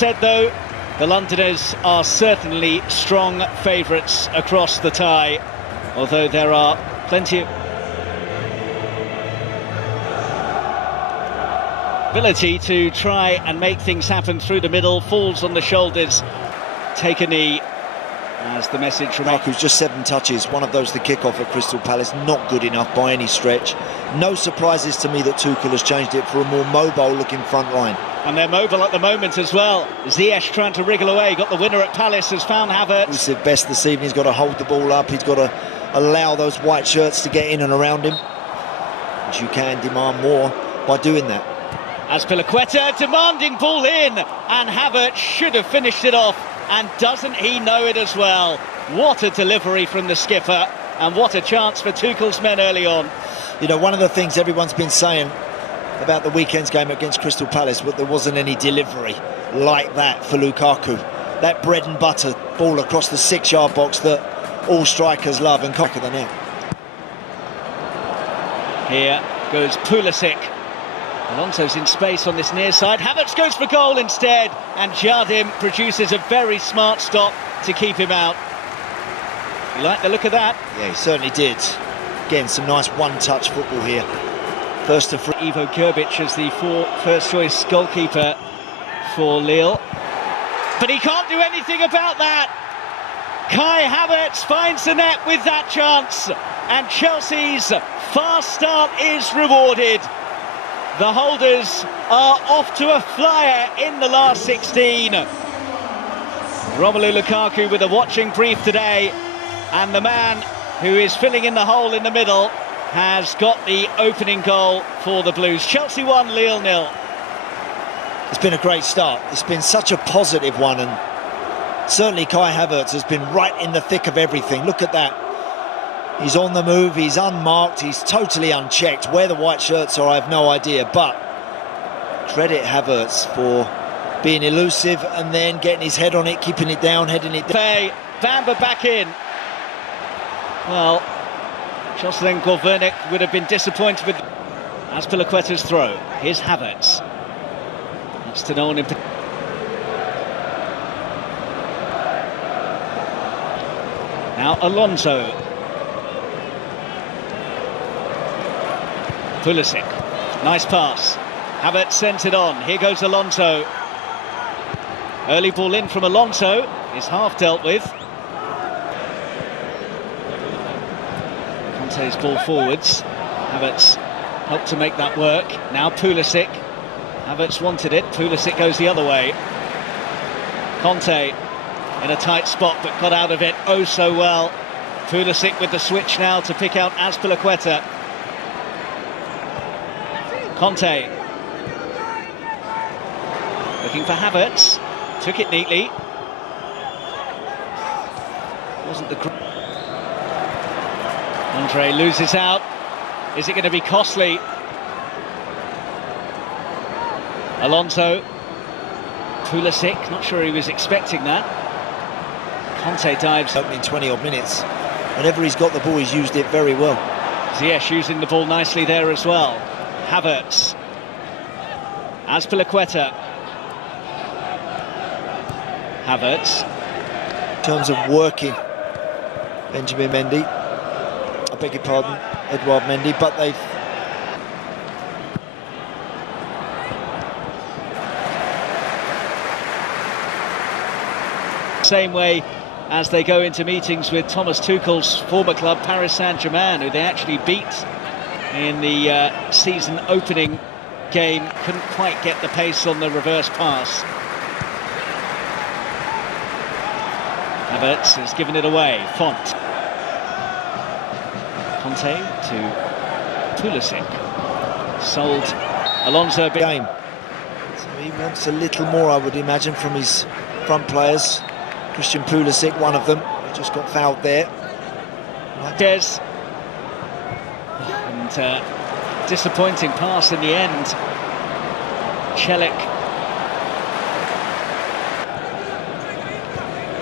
said, though, the Londoners are certainly strong favourites across the tie, although there are plenty of ability to try and make things happen through the middle. Falls on the shoulders, take a knee, as the message from Lukaku's just 7 touches, one of those the kick-off at Crystal Palace, not good enough by any stretch. No surprises to me that Tuchel has changed it for a more mobile-looking front line. And they're mobile at the moment as well. Ziyech trying to wriggle away, got the winner at Palace, has found Havertz. Elusive best this evening, he's got to hold the ball up, he's got to allow those white shirts to get in and around him. And you can demand more by doing that. Azpilicueta demanding ball in, and Havertz should have finished it off, and doesn't he know it as well? What a delivery from the skipper, and what a chance for Tuchel's men early on. You know, one of the things everyone's been saying about the weekend's game against Crystal Palace, but there wasn't any delivery like that for Lukaku. That bread and butter ball across the 6-yard box that all strikers love, and cock of the net. Here goes Pulisic. Alonso's in space on this near side. Havertz goes for goal instead, and Jardim produces a very smart stop to keep him out. You like the look of that? Yeah, he certainly did. Again, some nice one-touch football here. First to free. Ivo Grbic as the first-choice goalkeeper for Lille. But he can't do anything about that. Kai Havertz finds the net with that chance, and Chelsea's fast start is rewarded. The holders are off to a flyer in the last 16. Romelu Lukaku with a watching brief today, and the man who is filling in the hole in the middle has got the opening goal for the Blues. Chelsea 1, Lille 0. It's been a great start. It's been such a positive one, and certainly Kai Havertz has been right in the thick of everything. Look at that. He's on the move, he's unmarked, he's totally unchecked. Where the white shirts are, I have no idea, but credit Havertz for being elusive and then getting his head on it, keeping it down, heading it down. Bamba back in. Well, Jocelyn Gourvenec would have been disappointed with Azpilicueta's throw. Here's Havertz. That's to no one in particular. Now Alonso. Pulisic, nice pass. Havertz sends it on. Here goes Alonso. Early ball in from Alonso is half dealt with. Conte's ball forwards. Havertz helped to make that work. Now Pulisic. Havertz wanted it. Pulisic goes the other way. Conte in a tight spot but got out of it oh so well. Pulisic with the switch now to pick out Azpilicueta. Conte looking for Havertz, took it neatly. Wasn't the Andre loses out. Is it going to be costly? Alonso, Pulisic, not sure he was expecting that. Conte dives. Opening 20-odd minutes. Whenever he's got the ball, he's used it very well. Ziyech using the ball nicely there as well. Havertz, Azpilicueta, Havertz. In terms of working Benjamin Mendy, I beg your pardon, Edouard Mendy, but they've... Same way as they go into meetings with Thomas Tuchel's former club Paris Saint-Germain, who they actually beat in the season opening game. Couldn't quite get the pace on the reverse pass. Havertz has given it away. Font. Conte to Pulisic. Sold Alonso. Game. So he wants a little more, I would imagine, from his front players. Christian Pulisic, one of them, he just got fouled there. Des. And disappointing pass in the end. Celik.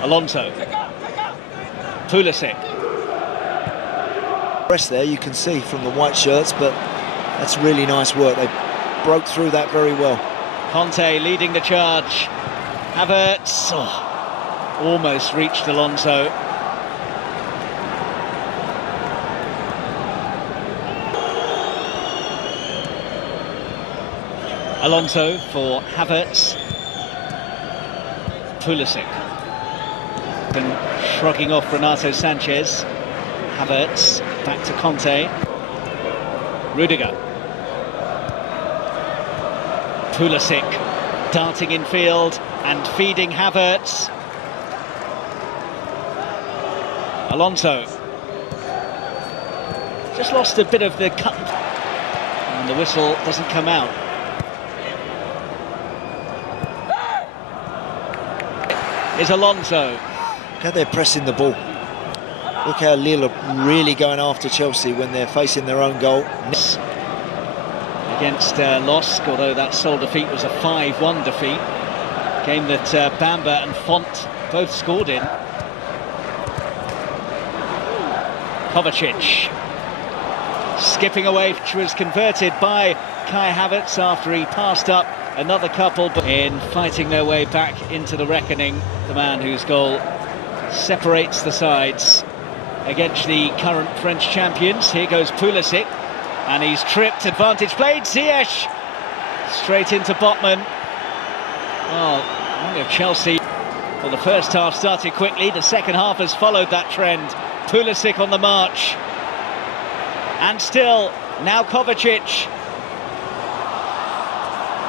Alonso. Pulisic. Press there, you can see from the white shirts, but that's really nice work. They broke through that very well. Conte leading the charge. Havertz, almost reached Alonso. Alonso for Havertz. Pulisic. And shrugging off Renato Sanchez. Havertz back to Conte. Rudiger. Pulisic darting in field and feeding Havertz. Alonso. Just lost a bit of the cut. And the whistle doesn't come out. Is Alonso. Look how they're pressing the ball. Look how Lille are really going after Chelsea when they're facing their own goal. Against LOSC, although that sole defeat was a 5-1 defeat. Game that Bamba and Font both scored in. Kovacic. Skipping away, which was converted by Kai Havertz after he passed up another couple, but in fighting their way back into the reckoning, the man whose goal separates the sides against the current French champions. Here goes Pulisic, and he's tripped, advantage played, Ziyech straight into Botman. Oh, I wonder if Chelsea, well, the first half started quickly, the second half has followed that trend. Pulisic on the march, and still, now Kovacic.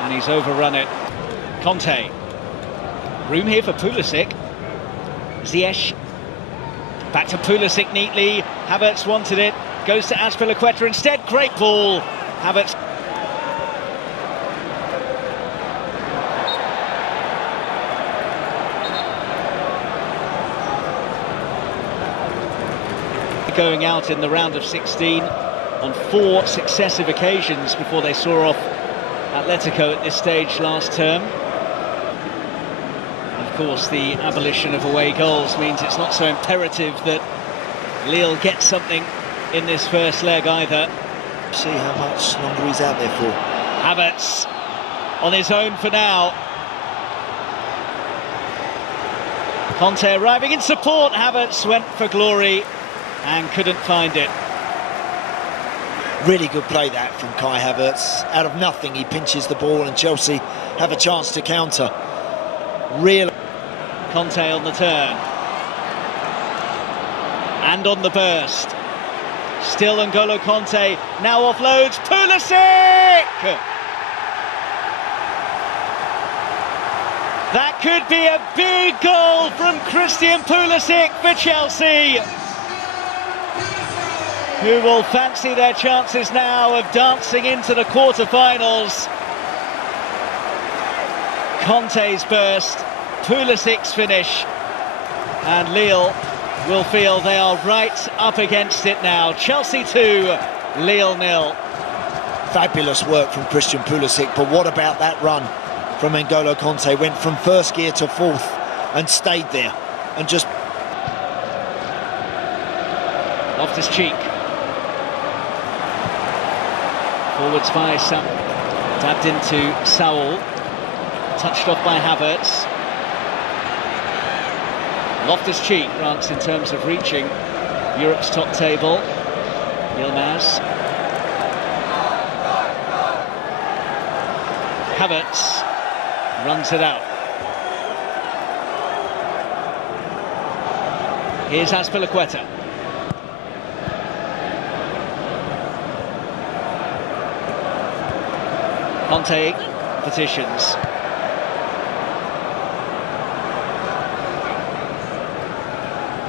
And he's overrun it. Conte. Room here for Pulisic. Ziyech. Back to Pulisic neatly. Havertz wanted it. Goes to Azpilicueta instead. Great ball. Havertz. Going out in the round of 16 on 4 successive occasions before they saw off Atletico at this stage last term. Of course, the abolition of away goals means it's not so imperative that Lille gets something in this first leg either. See how much longer he's out there for. Havertz on his own for now. Conte arriving in support. Havertz went for glory and couldn't find it. Really good play that from Kai Havertz. Out of nothing, he pinches the ball and Chelsea have a chance to counter. Real. Conte on the turn. And on the burst. Still N'Golo Conte, now offloads, Pulisic! That could be a big goal from Christian Pulisic for Chelsea, who will fancy their chances now of dancing into the quarter-finals. Conte's burst, Pulisic's finish, and Lille will feel they are right up against it now. Chelsea 2, Lille 0. Fabulous work from Christian Pulisic, but what about that run from N'Golo Conte? Went from first gear to fourth and stayed there and just... Loftus-Cheek. Forwards by Sam, tapped into Saul, touched off by Havertz. Loftus-Cheek ranks in terms of reaching Europe's top table. Yilmaz. Havertz runs it out. Here's Azpilicueta. Conte petitions.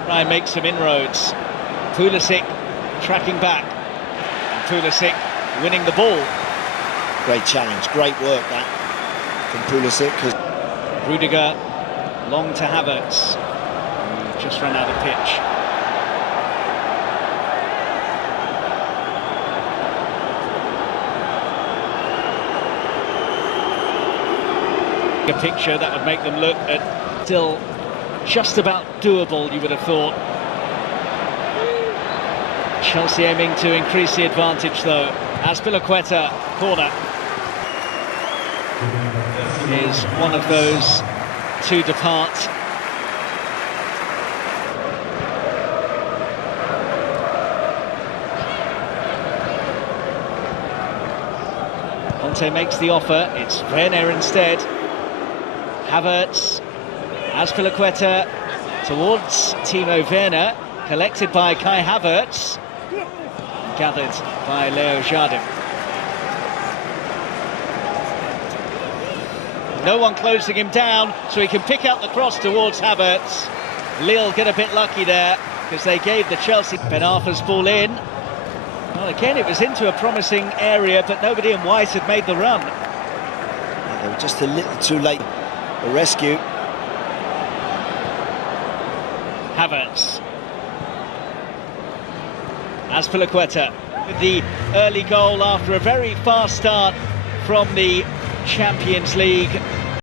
Ryan makes some inroads. Pulisic tracking back. And Pulisic winning the ball. Great challenge, great work that from Pulisic. Rudiger long to Havertz, who just ran out of pitch. A picture that would make them look at still just about doable, you would have thought. Chelsea aiming to increase the advantage though. Azpilicueta, corner. Is one of those to depart. Conte makes the offer, it's Werner instead. Havertz, Azpilicueta towards Timo Werner, collected by Kai Havertz, gathered by Leo Jardim. No one closing him down, so he can pick out the cross towards Havertz. Lille get a bit lucky there, because they gave the Chelsea Ben Arfa's ball in. Well, again, it was into a promising area, but nobody in white had made the run. Yeah, they were just a little too late. The rescue. Havertz. Azpilicueta with the early goal after a very fast start from the Champions League.